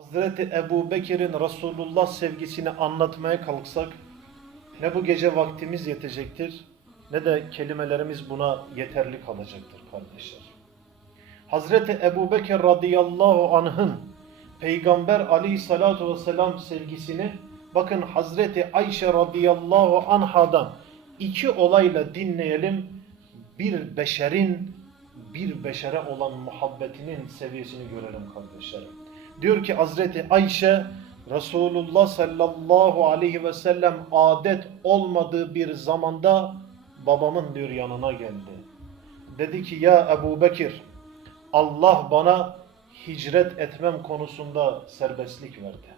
Hazreti Ebu Bekir'in Resulullah sevgisini anlatmaya kalksak ne bu gece vaktimiz yetecektir ne de kelimelerimiz buna yeterli kalacaktır kardeşler. Hazreti Ebu Bekir radıyallahu anh'ın Peygamber aleyhissalatu vesselam sevgisini bakın Hazreti Ayşe radıyallahu anhadan iki olayla dinleyelim. Bir beşerin bir beşere olan muhabbetinin seviyesini görelim kardeşlerim. Diyor ki Hazreti Ayşe Resulullah sallallahu aleyhi ve sellem adet olmadığı bir zamanda babamın diyor yanına geldi. Dedi ki ya Ebu Bekir Allah bana hicret etmem konusunda serbestlik verdi.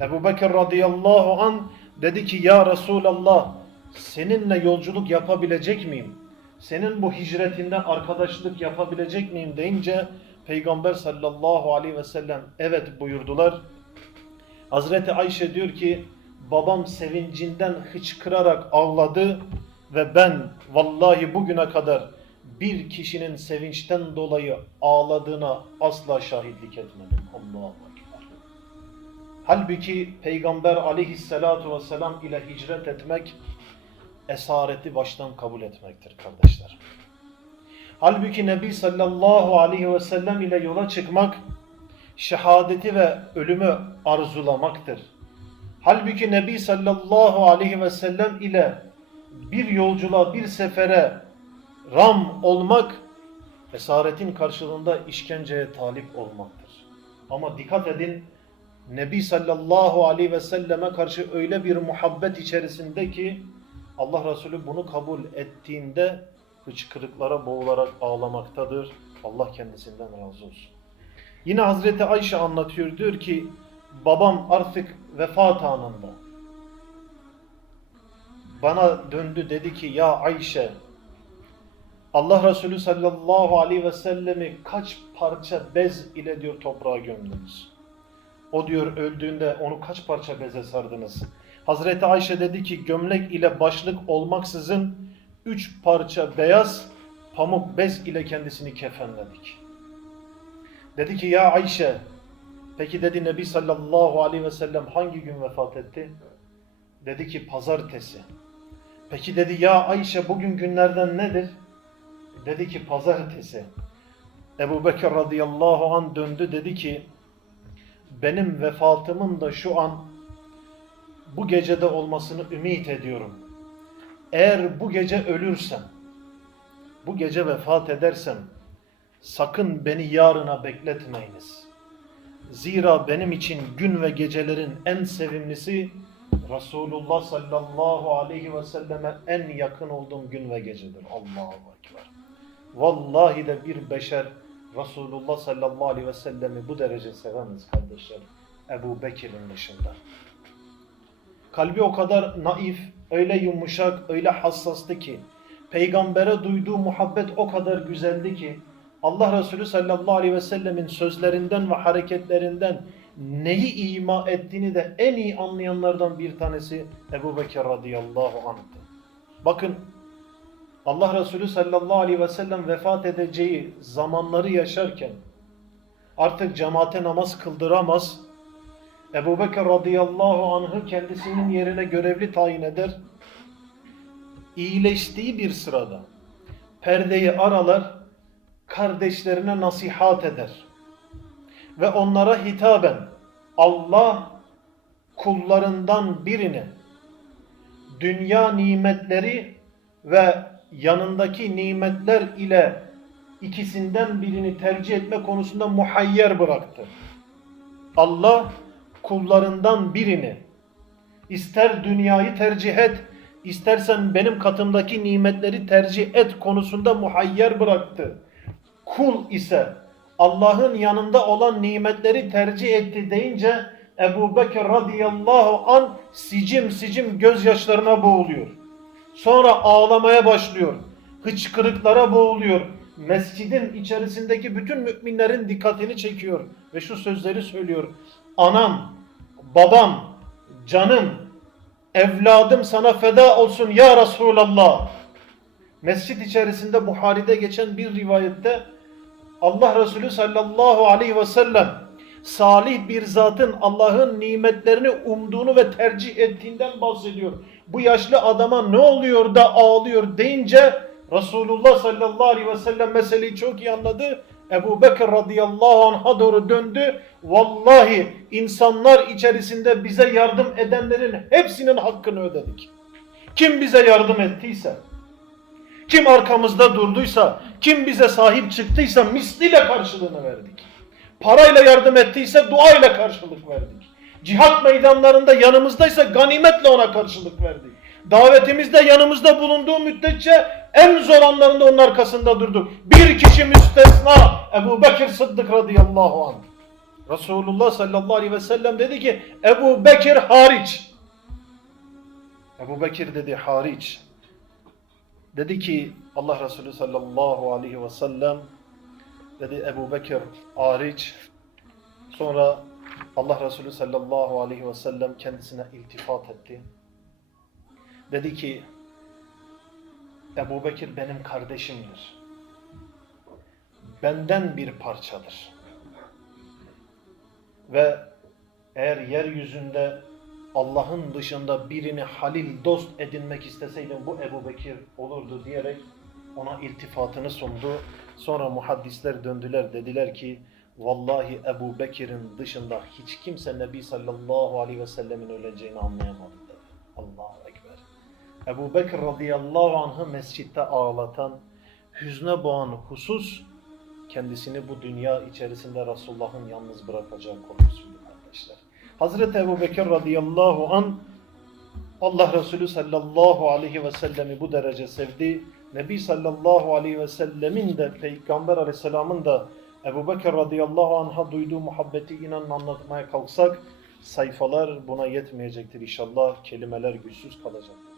Ebu Bekir radıyallahu an dedi ki ya Resulallah seninle yolculuk yapabilecek miyim? Senin bu hicretinden arkadaşlık yapabilecek miyim deyince Peygamber sallallahu aleyhi ve sellem evet buyurdular. Hazreti Ayşe diyor ki babam sevincinden hıçkırarak ağladı ve ben vallahi bugüne kadar bir kişinin sevinçten dolayı ağladığına asla şahitlik etmedim. Allahu Ekber. Halbuki Peygamber aleyhissalatu vesselam ile hicret etmek esareti baştan kabul etmektir kardeşler. Halbuki Nebi sallallahu aleyhi ve sellem ile yola çıkmak şehadeti ve ölümü arzulamaktır. Halbuki Nebi sallallahu aleyhi ve sellem ile bir yolculuğa, bir sefere ram olmak esaretin karşılığında işkenceye talip olmaktır. Ama dikkat edin Nebi sallallahu aleyhi ve selleme karşı öyle bir muhabbet içerisinde ki Allah Resulü bunu kabul ettiğinde hıçkırıklara boğularak ağlamaktadır. Allah kendisinden razı olsun. Yine Hazreti Ayşe anlatıyor diyor ki babam artık vefat anında bana döndü dedi ki ya Ayşe Allah Resulü sallallahu aleyhi ve sellemi kaç parça bez ile diyor toprağa gömdünüz. O diyor öldüğünde onu kaç parça beze sardınız. Hazreti Ayşe dedi ki gömlek ile başlık olmaksızın üç parça beyaz pamuk bez ile kendisini kefenledik. Dedi ki ya Ayşe peki dedi Nebi sallallahu aleyhi ve sellem hangi gün vefat etti? Dedi ki pazartesi. Peki dedi ya Ayşe bugün günlerden nedir? Dedi ki pazartesi. Ebu Bekir radıyallahu an döndü dedi ki benim vefatımın da şu an bu gecede olmasını ümit ediyorum. Eğer bu gece ölürsem, bu gece vefat edersem sakın beni yarına bekletmeyiniz. Zira benim için gün ve gecelerin en sevimlisi Resulullah sallallahu aleyhi ve selleme en yakın olduğum gün ve gecedir. Allahu Ekber. Vallahi de bir beşer Resulullah sallallahu aleyhi ve sellemi bu derece sevemez kardeşler. Ebu Bekir'in dışında. Kalbi o kadar naif, öyle yumuşak, öyle hassastı ki, peygambere duyduğu muhabbet o kadar güzeldi ki, Allah Resulü sallallahu aleyhi ve sellemin sözlerinden ve hareketlerinden neyi ima ettiğini de en iyi anlayanlardan bir tanesi Ebu Bekir radıyallahu anh'tı. Bakın Allah Resulü sallallahu aleyhi ve sellem vefat edeceği zamanları yaşarken artık cemaate namaz kıldıramaz. Ebu Bekir radıyallahu anh'ı kendisinin yerine görevli tayin eder. İyileştiği bir sırada perdeyi aralar, kardeşlerine nasihat eder. Ve onlara hitaben Allah kullarından birini dünya nimetleri ve yanındaki nimetler ile ikisinden birini tercih etme konusunda muhayyer bıraktı. Allah kullarından birini ister dünyayı tercih et, istersen benim katımdaki nimetleri tercih et konusunda muhayyer bıraktı. Kul ise Allah'ın yanında olan nimetleri tercih etti deyince Ebu Bekir radıyallahu an sicim sicim gözyaşlarına boğuluyor. Sonra ağlamaya başlıyor. Hıçkırıklara boğuluyor. Mescidin içerisindeki bütün müminlerin dikkatini çekiyor. Ve şu sözleri söylüyor. Anam, babam, canım, evladım sana feda olsun ya Resulallah. Mescid içerisinde Buhari'de geçen bir rivayette Allah Resulü sallallahu aleyhi ve sellem salih bir zatın Allah'ın nimetlerini umduğunu ve tercih ettiğinden bahsediyor. Bu yaşlı adama ne oluyor da ağlıyor deyince Resulullah sallallahu aleyhi ve sellem meseleyi çok iyi anladı. Ebu Bekir radıyallahu anh'a doğru döndü. Vallahi insanlar içerisinde bize yardım edenlerin hepsinin hakkını ödedik. Kim bize yardım ettiyse, kim arkamızda durduysa, kim bize sahip çıktıysa misliyle karşılığını verdik. Parayla yardım ettiyse duayla karşılık verdik. Cihat meydanlarında yanımızdaysa ganimetle ona karşılık verdik. Davetimizde yanımızda bulunduğu müddetçe en zor anlarında onun arkasında durduk. Bir kişi müstesna Ebu Bekir Sıddık radıyallahu anh. Resulullah sallallahu aleyhi ve sellem dedi ki Ebu Bekir hariç. Ebu Bekir dedi hariç. Dedi ki Allah Resulü sallallahu aleyhi ve sellem dedi Ebu Bekir hariç. Sonra Allah Resulü sallallahu aleyhi ve sellem kendisine iltifat etti. Dedi ki Ebu Bekir benim kardeşimdir. Benden bir parçadır. Ve eğer yeryüzünde Allah'ın dışında birini halil dost edinmek isteseydim bu Ebu Bekir olurdu diyerek ona iltifatını sundu. Sonra muhaddisler döndüler dediler ki Vallahi Ebu Bekir'in dışında hiç kimse Nebi sallallahu aleyhi ve sellemin öleceğini anlayamadı dedi. Allahu Ekber. Ebu Bekir radıyallahu anh'ı mescitte ağlatan, hüzne boğan husus kendisini bu dünya içerisinde Resulullah'ın yalnız bırakacağı korkusuydu kardeşler. Hazreti Ebu Bekir radıyallahu an Allah Resulü sallallahu aleyhi ve sellemi bu derece sevdi. Nebi sallallahu aleyhi ve sellemin de Peygamber aleyhisselamın da Ebu Bekir radıyallahu anh'a duyduğu muhabbeti inanın anlatmaya kalksak sayfalar buna yetmeyecektir inşallah. Kelimeler güçsüz kalacaktır.